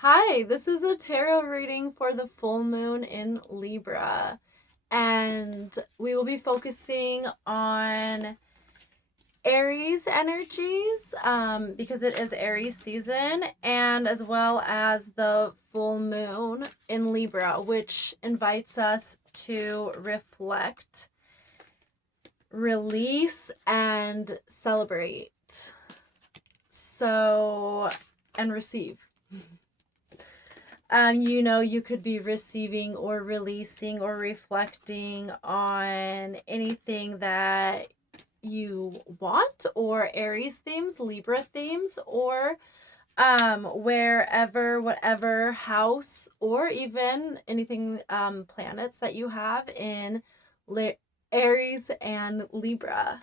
Hi, this is a tarot reading for the full moon in Libra, and we will be focusing on Aries energies because it is Aries season, and as well as the full moon in Libra, which invites us to reflect, release, and celebrate. So, and receive. You could be receiving or releasing or reflecting on anything that you want, or Aries themes, Libra themes, or wherever, whatever house, or even anything planets that you have in Aries and Libra.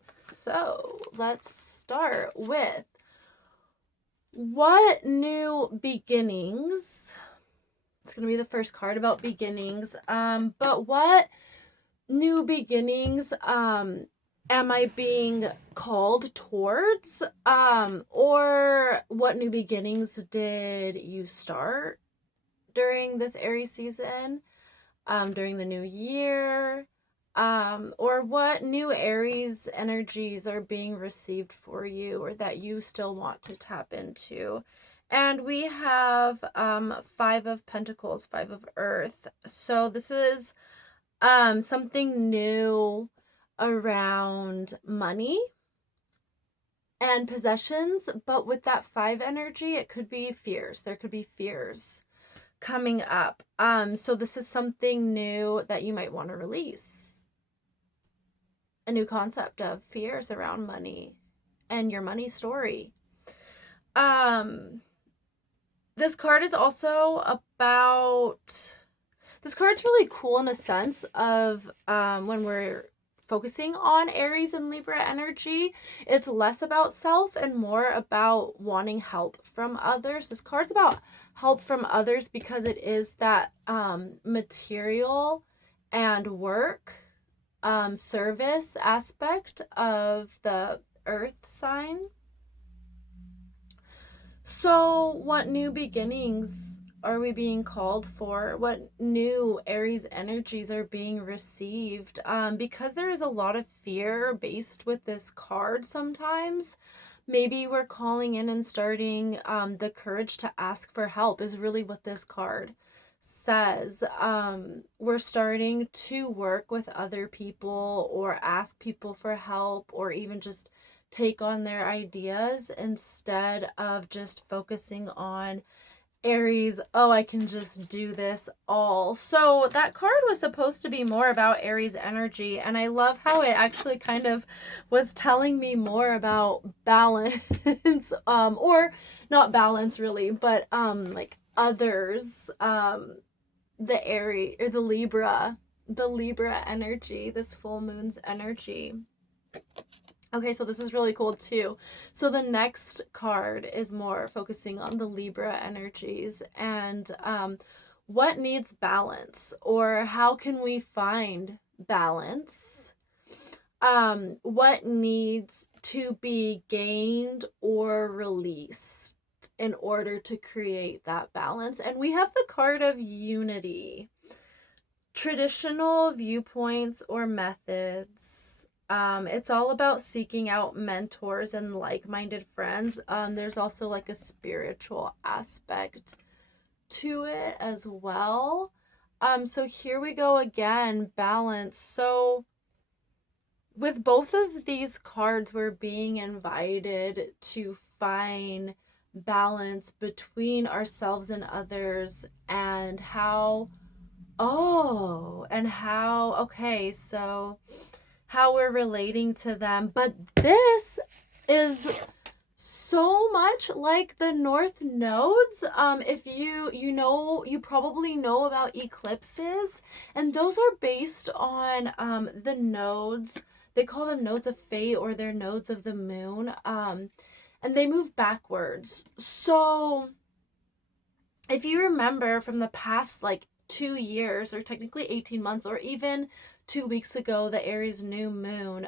So let's start with what new beginnings? It's going to be the first card about beginnings. But what new beginnings am I being called towards? Or what new beginnings did you start during this Aries season? During the new year? Or what new Aries energies are being received for you or that you still want to tap into. And we have Five of Pentacles, Five of Earth. So this is something new around money and possessions, but with that five energy, it could be fears. There could be fears coming up. So this is something new that you might want to release. A new concept of fears around money and your money story. This card is also about, this card's really cool in a sense of when we're focusing on Aries and Libra energy, it's less about self and more about wanting help from others. This card's about help from others because it is that material and work service aspect of the earth sign. So what new beginnings are we being called for? What new Aries energies are being received? Because there is a lot of fear based with this card sometimes. Maybe we're calling in and starting the courage to ask for help is really what this card says. We're starting to work with other people or ask people for help or even just take on their ideas instead of just focusing on Aries, oh, I can just do this all. So that card was supposed to be more about Aries energy, and I love how it actually kind of was telling me more about balance, or not balance really, but like others, the Aries or the Libra energy, this full moon's energy. Okay, so this is really cool too. So the next card is more focusing on the Libra energies and what needs balance, or how can we find balance? What needs to be gained or released in order to create that balance? And we have the card of unity. Traditional viewpoints or methods. It's all about seeking out mentors and like-minded friends. There's also like a spiritual aspect to it as well. So here we go again, balance. So with both of these cards, we're being invited to find balance between ourselves and others and okay, so how we're relating to them. But this is so much like the north nodes. If you probably know about eclipses, and those are based on the nodes. They call them nodes of fate, or they're nodes of the moon, and they move backwards. So if you remember from the past like 2 years, or technically 18 months, or even 2 weeks ago, the Aries new moon,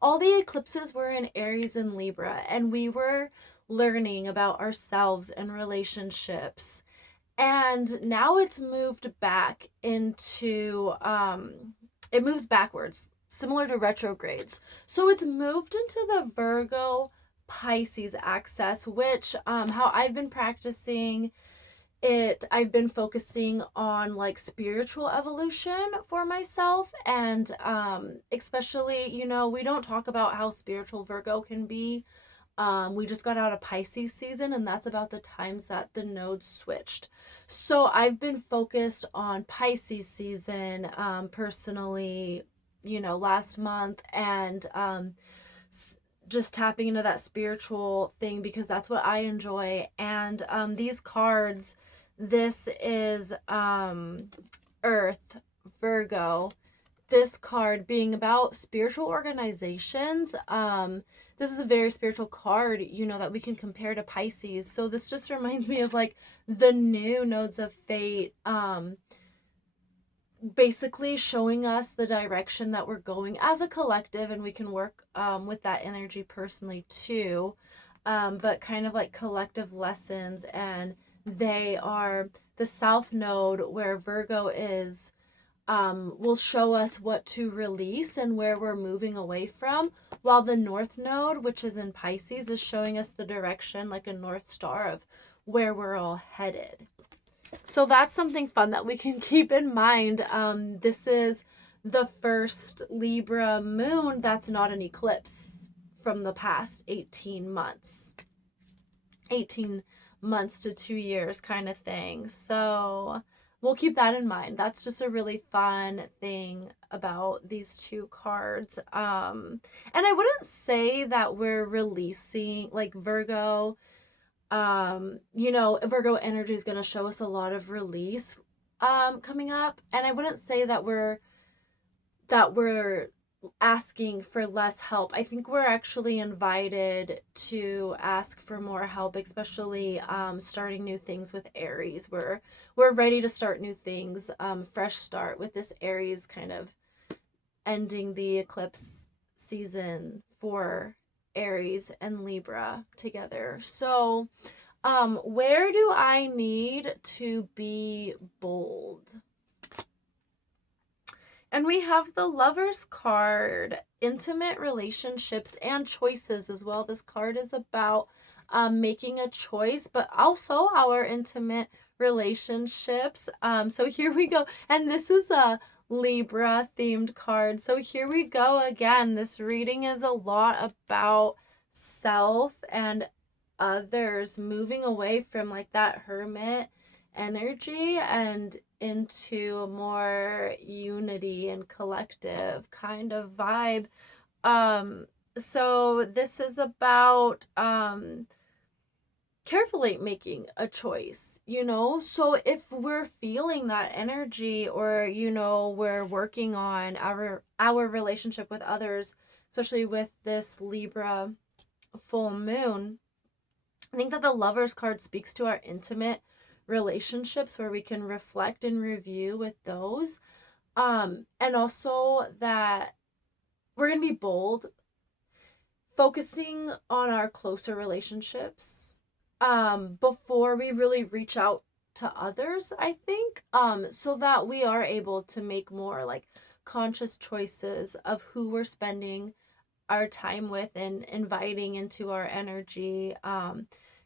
all the eclipses were in Aries and Libra, and we were learning about ourselves and relationships. And now it's moved back into, it moves backwards, similar to retrogrades. So it's moved into the Virgo Pisces axis, which, how I've been practicing it, I've been focusing on like spiritual evolution for myself. And especially, we don't talk about how spiritual Virgo can be. We just got out of Pisces season, and that's about the times that the nodes switched. So I've been focused on Pisces season, personally, last month, and just tapping into that spiritual thing because that's what I enjoy. And these cards, this is Earth, Virgo. This card being about spiritual organizations. This is a very spiritual card, that we can compare to Pisces. So this just reminds me of like the new nodes of fate, basically showing us the direction that we're going as a collective, and we can work with that energy personally too. But kind of like collective lessons, and they are the South Node, where Virgo is, will show us what to release and where we're moving away from, while the North Node, which is in Pisces, is showing us the direction, like a North Star of where we're all headed. So that's something fun that we can keep in mind. This is the first Libra moon that's not an eclipse from the past 18 months. 18 months to 2 years kind of thing. So we'll keep that in mind. That's just a really fun thing about these two cards. And I wouldn't say that we're releasing, like, Virgo, Virgo energy is going to show us a lot of release coming up, and I wouldn't say that we're asking for less help. I think we're actually invited to ask for more help, especially starting new things with Aries. We're ready to start new things, fresh start with this Aries, kind of ending the eclipse season for Aries and Libra together. So, where do I need to be bold? And we have the Lover's card, intimate relationships and choices as well. This card is about making a choice, but also our intimate relationships. So here we go. And this is a Libra themed card. So here we go again. This reading is a lot about self and others, moving away from like that hermit energy and into a more unity and collective kind of vibe. So this is about carefully making a choice, so if we're feeling that energy, or we're working on our relationship with others, especially with this Libra full moon, I think that the Lover's card speaks to our intimate relationships, where we can reflect and review with those. And also that we're going to be bold, focusing on our closer relationships before we really reach out to others, I think, so that we are able to make more like conscious choices of who we're spending our time with and inviting into our energy,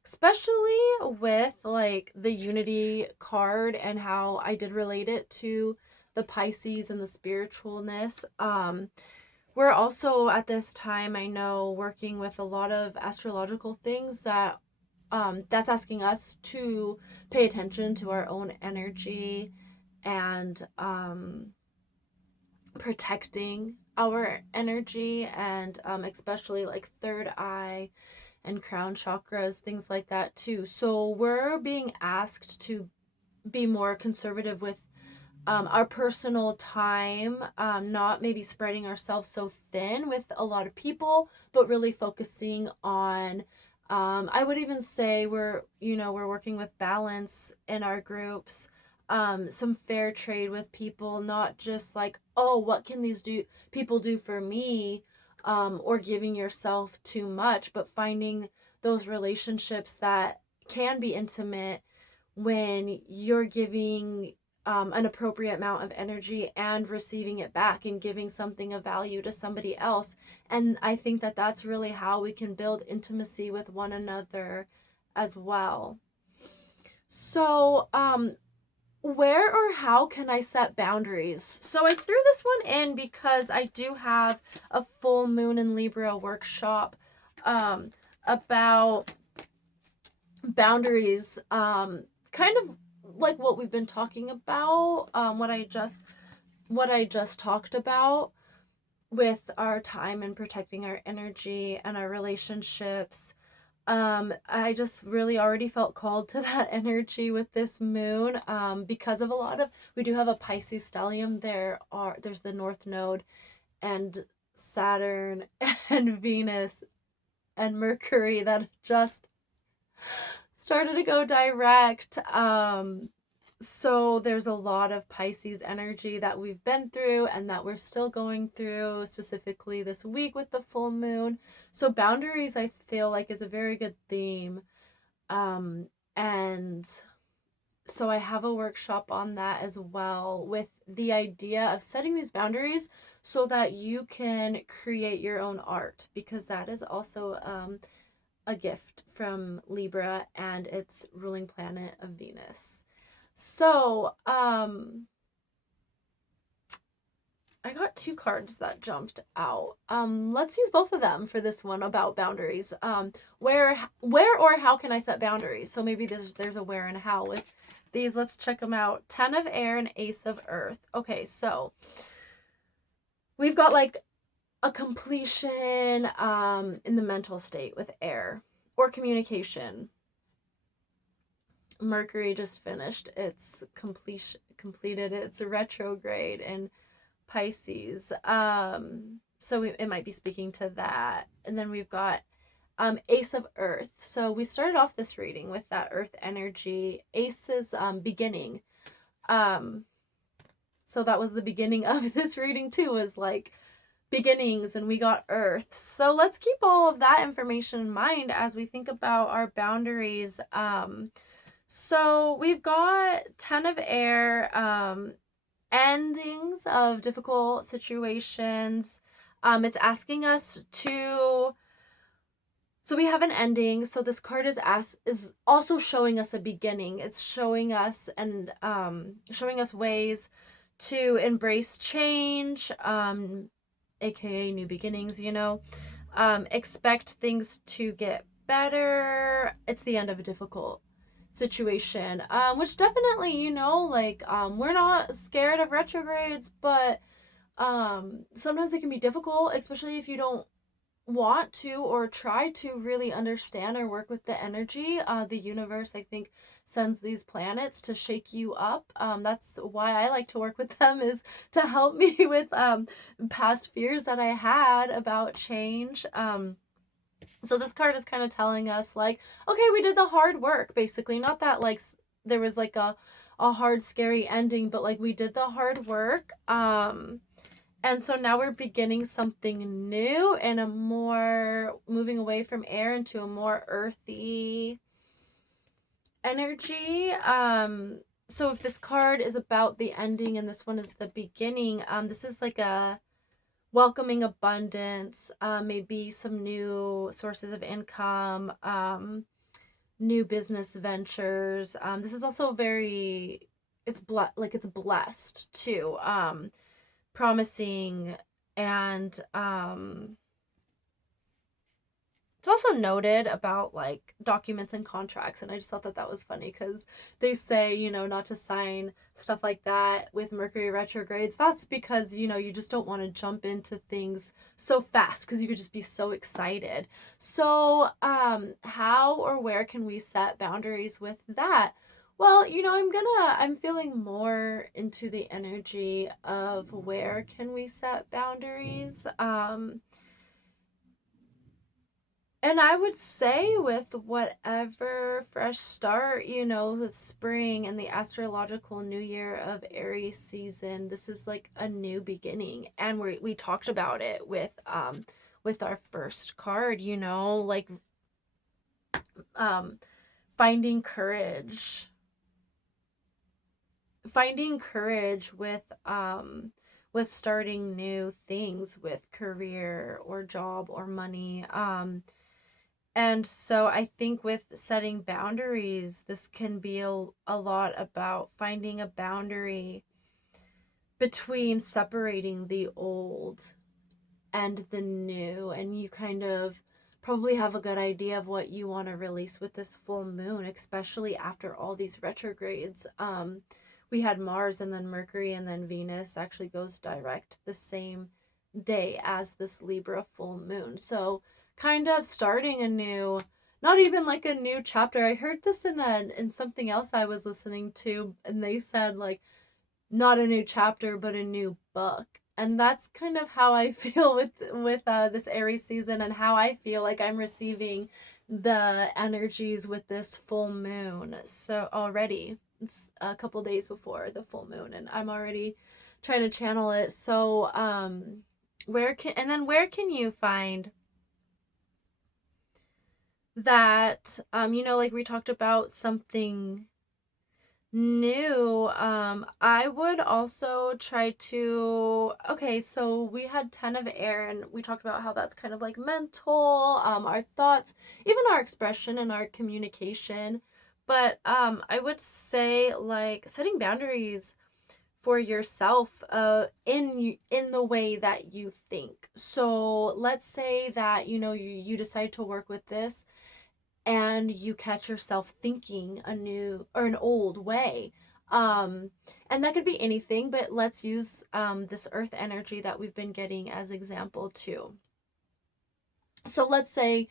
especially with like the Unity card and how I did relate it to the Pisces and the spiritualness. We're also at this time, I know, working with a lot of astrological things that that's asking us to pay attention to our own energy and protecting our energy, and especially like third eye and crown chakras, things like that too. So we're being asked to be more conservative with our personal time, not maybe spreading ourselves so thin with a lot of people, but really focusing on, I would even say we're working with balance in our groups, some fair trade with people, not just like, oh, what can these people do for me, or giving yourself too much, but finding those relationships that can be intimate when you're giving an appropriate amount of energy and receiving it back and giving something of value to somebody else. And I think that that's really how we can build intimacy with one another as well. So, where or how can I set boundaries? So I threw this one in because I do have a full moon in Libra workshop about boundaries, kind of like what we've been talking about, what I just talked about with our time and protecting our energy and our relationships. I just really already felt called to that energy with this moon, because of a lot of, we do have a Pisces stellium. There's the North Node and Saturn and Venus and Mercury that just started to go direct. So there's a lot of Pisces energy that we've been through and that we're still going through, specifically this week with the full moon. So boundaries, I feel like, is a very good theme. And so I have a workshop on that as well, with the idea of setting these boundaries so that you can create your own art, because that is also a gift from Libra and its ruling planet of Venus. So, I got two cards that jumped out. Let's use both of them for this one about boundaries. Where or how can I set boundaries? So maybe there's a where and a how with these. Let's check them out. 10 of air and Ace of earth. Okay, so we've got like a completion in the mental state with air, or communication. Mercury just finished its completed its retrograde in Pisces. It might be speaking to that. And then we've got Ace of Earth. So we started off this reading with that Earth energy. Ace is beginning. So that was the beginning of this reading too, was like beginnings, and we got Earth. So let's keep all of that information in mind as we think about our boundaries. So we've got 10 of air, endings of difficult situations. It's asking us to, so we have an ending. So this card is also showing us a beginning. It's showing us and showing us ways to embrace change, aka new beginnings, expect things to get better. It's the end of a difficult situation, which definitely, we're not scared of retrogrades, but sometimes it can be difficult, especially if you don't want to or try to really understand or work with the energy. The universe, I think, sends these planets to shake you up. That's why I like to work with them, is to help me with past fears that I had about change. So this card is kind of telling us, like, okay, we did the hard work, basically. Not that, like, there was, like, a hard, scary ending, but, like, we did the hard work. And so now we're beginning something new and moving away from air into a more earthy energy. So if this card is about the ending and this one is the beginning, this is like a welcoming abundance, maybe some new sources of income, new business ventures. This is also it's blessed too, promising, and it's also noted about like documents and contracts, and I just thought that was funny because they say, not to sign stuff like that with Mercury retrogrades. That's because, you just don't want to jump into things so fast because you could just be so excited. So how or where can we set boundaries with that? Well, I'm feeling more into the energy of where can we set boundaries. And I would say with whatever fresh start, with spring and the astrological new year of Aries season, this is like a new beginning. And we talked about it with our first card, like um, finding courage, with starting new things with career or job or money. And so I think with setting boundaries, this can be a lot about finding a boundary between separating the old and the new. And you kind of probably have a good idea of what you want to release with this full moon, especially after all these retrogrades. We had Mars, and then Mercury, and then Venus actually goes direct the same day as this Libra full moon. So kind of starting a new, not even like a new chapter. I heard this in something else I was listening to, and they said like not a new chapter but a new book. And that's kind of how I feel with this Aries season, and how I feel like I'm receiving the energies with this full moon. So already it's a couple days before the full moon, and I'm already trying to channel it. So where can you find that, like we talked about something new. I would also try to, okay, so we had 10 of air, and we talked about how that's kind of like mental, our thoughts, even our expression and our communication. But I would say like setting boundaries for yourself, in the way that you think. So let's say that you decide to work with this, and you catch yourself thinking a new or an old way. um and that could be anything, but let's use this earth energy that we've been getting as example too. So let's say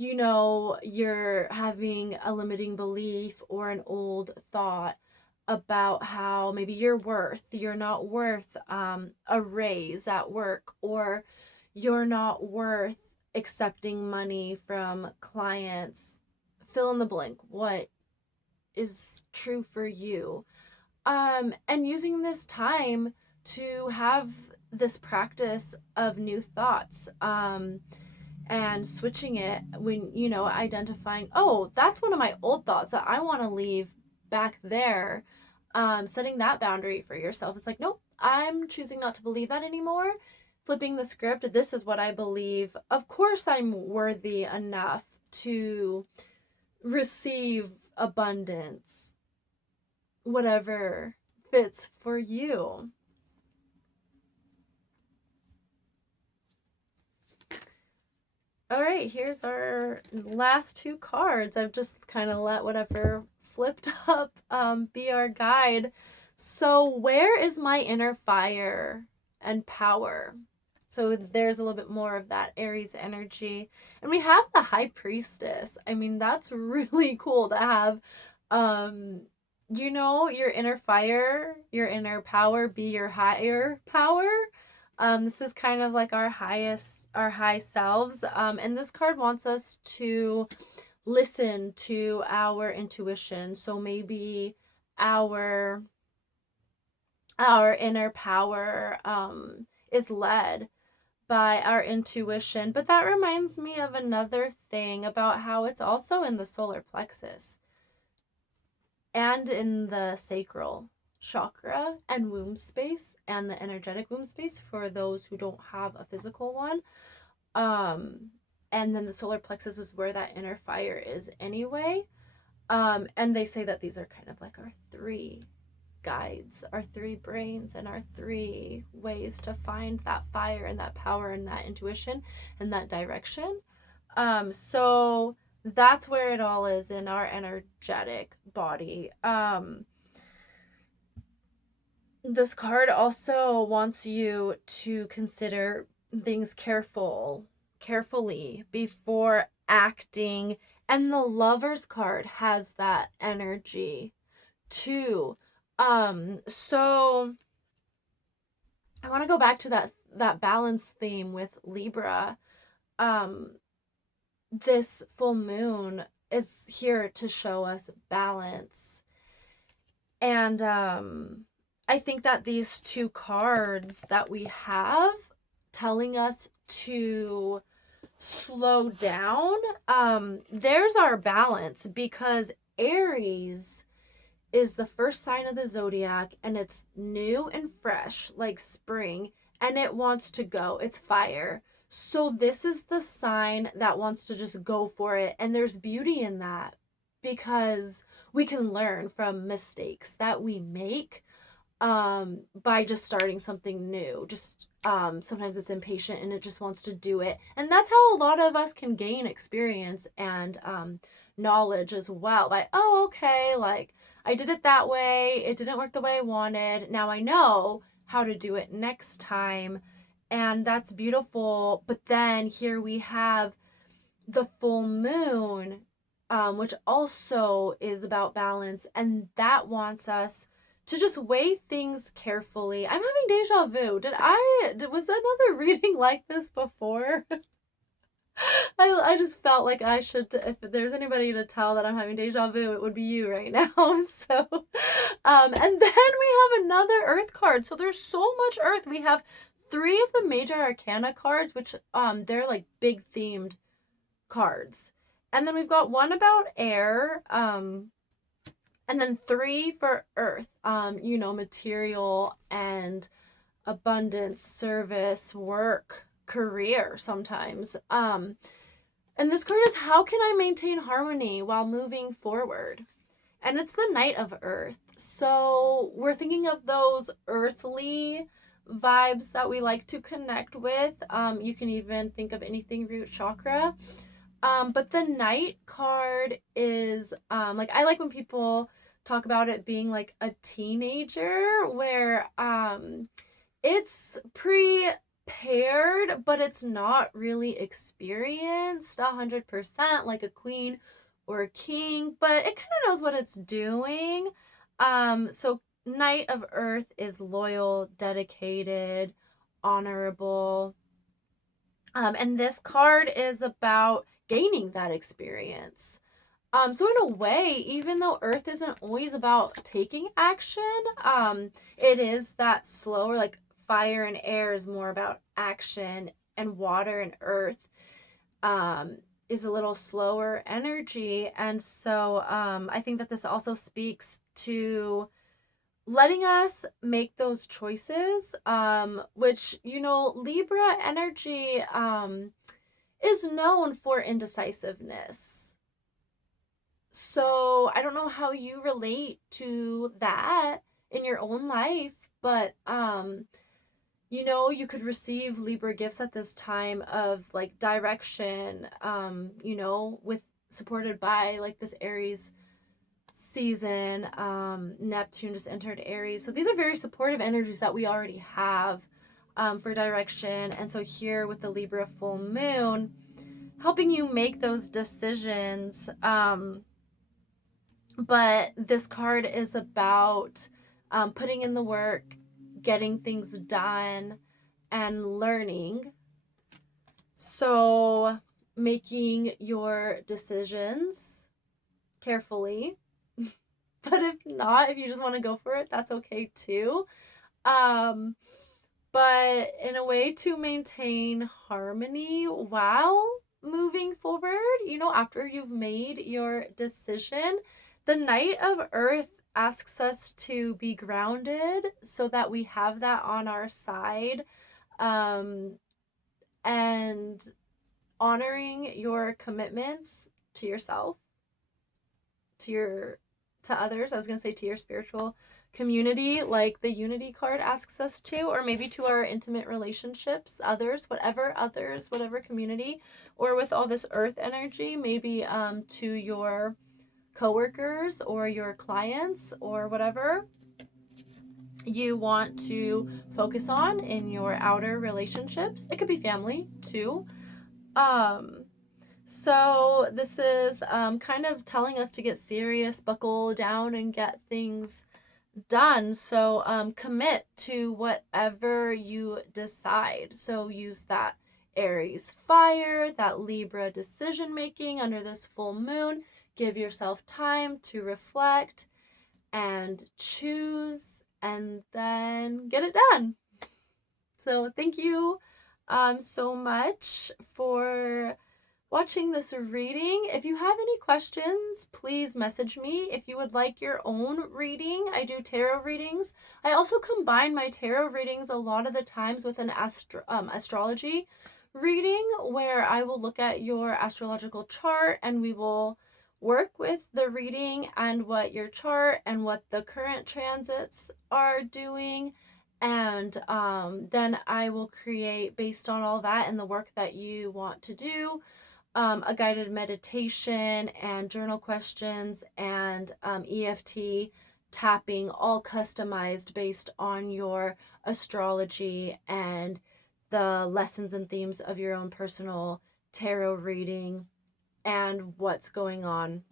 you're having a limiting belief or an old thought about how maybe you're not worth a raise at work, or you're not worth accepting money from clients. Fill in the blank what is true for you. And using this time to have this practice of new thoughts, and switching it when identifying, oh, that's one of my old thoughts that I want to leave back there. Setting that boundary for yourself. It's like, nope, I'm choosing not to believe that anymore. Flipping the script. This is what I believe. Of course I'm worthy enough to receive abundance, whatever fits for you. All right, here's our last two cards. I've just kind of let whatever flipped up be our guide. So, where is my inner fire and power? So, there's a little bit more of that Aries energy. And we have the High Priestess. I mean, that's really cool to have, um, your inner fire, your inner power be your higher power. This is kind of like our high selves. And this card wants us to listen to our intuition. So maybe our inner power is led by our intuition. But that reminds me of another thing about how it's also in the solar plexus and in the sacral chakra and womb space, and the energetic womb space for those who don't have a physical one. um and then the solar plexus is where that inner fire is anyway. And they say that these are kind of like our three guides, our three brains, and our three ways to find that fire and that power and that intuition and that direction. So that's where it all is in our energetic body. This card also wants you to consider things carefully before acting. And the Lover's card has that energy too. So I want to go back to that balance theme with Libra. Um, this full moon is here to show us balance. And I think that these two cards that we have telling us to slow down, there's our balance, because Aries is the first sign of the zodiac, and it's new and fresh like spring, and it wants to go. It's fire. So this is the sign that wants to just go for it, and there's beauty in that, because we can learn from mistakes that we make, by just starting something new. Just sometimes it's impatient and it just wants to do it, and that's how a lot of us can gain experience and knowledge as well, by, oh, okay, like, I did it that way, it didn't work the way I wanted, now I know how to do it next time. And that's beautiful. But then here we have the full moon, which also is about balance, and that wants us to just weigh things carefully. I'm having deja vu. Was another reading like this before? I just felt like I should, if there's anybody to tell that I'm having deja vu, it would be you right now. So, and then we have another Earth card. So there's so much Earth. We have three of the major arcana cards, which they're like big themed cards. And then we've got one about air, and then three for earth, material and abundance, service, work, career sometimes. And this card is, how can I maintain harmony while moving forward? And it's the Knight of Earth. So we're thinking of those earthly vibes that we like to connect with. You can even think of anything root chakra. But the Knight card is, like, I like when people talk about it being like a teenager, where it's prepared, but it's not really experienced 100% like a queen or a king, but it kind of knows what it's doing. So Knight of Earth is loyal, dedicated, honorable. And this card is about gaining that experience. So in a way, even though Earth isn't always about taking action, it is that slower, like fire and air is more about action, and water and earth is a little slower energy. And so I think that this also speaks to letting us make those choices, which, Libra energy is known for indecisiveness. So I don't know how you relate to that in your own life, but you could receive Libra gifts at this time of like direction, with supported by like this Aries season. Neptune just entered Aries. So these are very supportive energies that we already have for direction. And so here with the Libra full moon, helping you make those decisions. But this card is about putting in the work, getting things done, and learning. So making your decisions carefully. But if not, if you just want to go for it, that's okay too. But in a way to maintain harmony while moving forward, after you've made your decision, the Knight of Earth asks us to be grounded so that we have that on our side, and honoring your commitments to yourself, to others. I was going to say to your spiritual community, like the Unity card asks us to, or maybe to our intimate relationships, whatever community, or with all this earth energy, maybe to your coworkers or your clients or whatever you want to focus on in your outer relationships. It could be family too. So this is kind of telling us to get serious, buckle down, and get things done. So commit to whatever you decide. So use that Aries fire, that Libra decision making under this full moon. Give yourself time to reflect and choose, and then get it done. So thank you so much for watching this reading. If you have any questions, please message me. If you would like your own reading, I do tarot readings. I also combine my tarot readings a lot of the times with an astrology reading, where I will look at your astrological chart and we will work with the reading and what your chart and what the current transits are doing. And then I will create, based on all that and the work that you want to do, a guided meditation and journal questions and EFT tapping, all customized based on your astrology and the lessons and themes of your own personal tarot reading and what's going on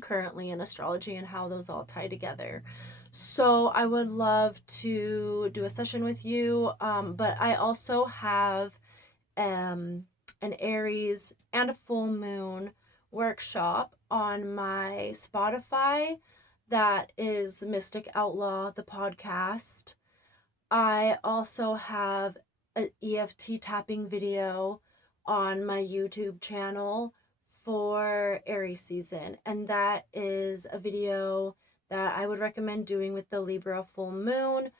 currently in astrology and how those all tie together. So I would love to do a session with you, but I also have an Aries and a full moon workshop on my Spotify that is Mystic Outlaw, the podcast. I also have an EFT tapping video on my YouTube channel for Aries season, and that is a video that I would recommend doing with the Libra full moon,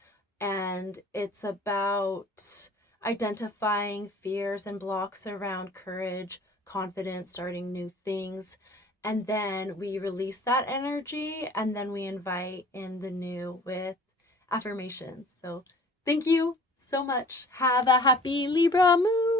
and it's about identifying fears and blocks around courage, confidence, starting new things, and then we release that energy and then we invite in the new with affirmations. So thank you so much. Have a happy Libra moon.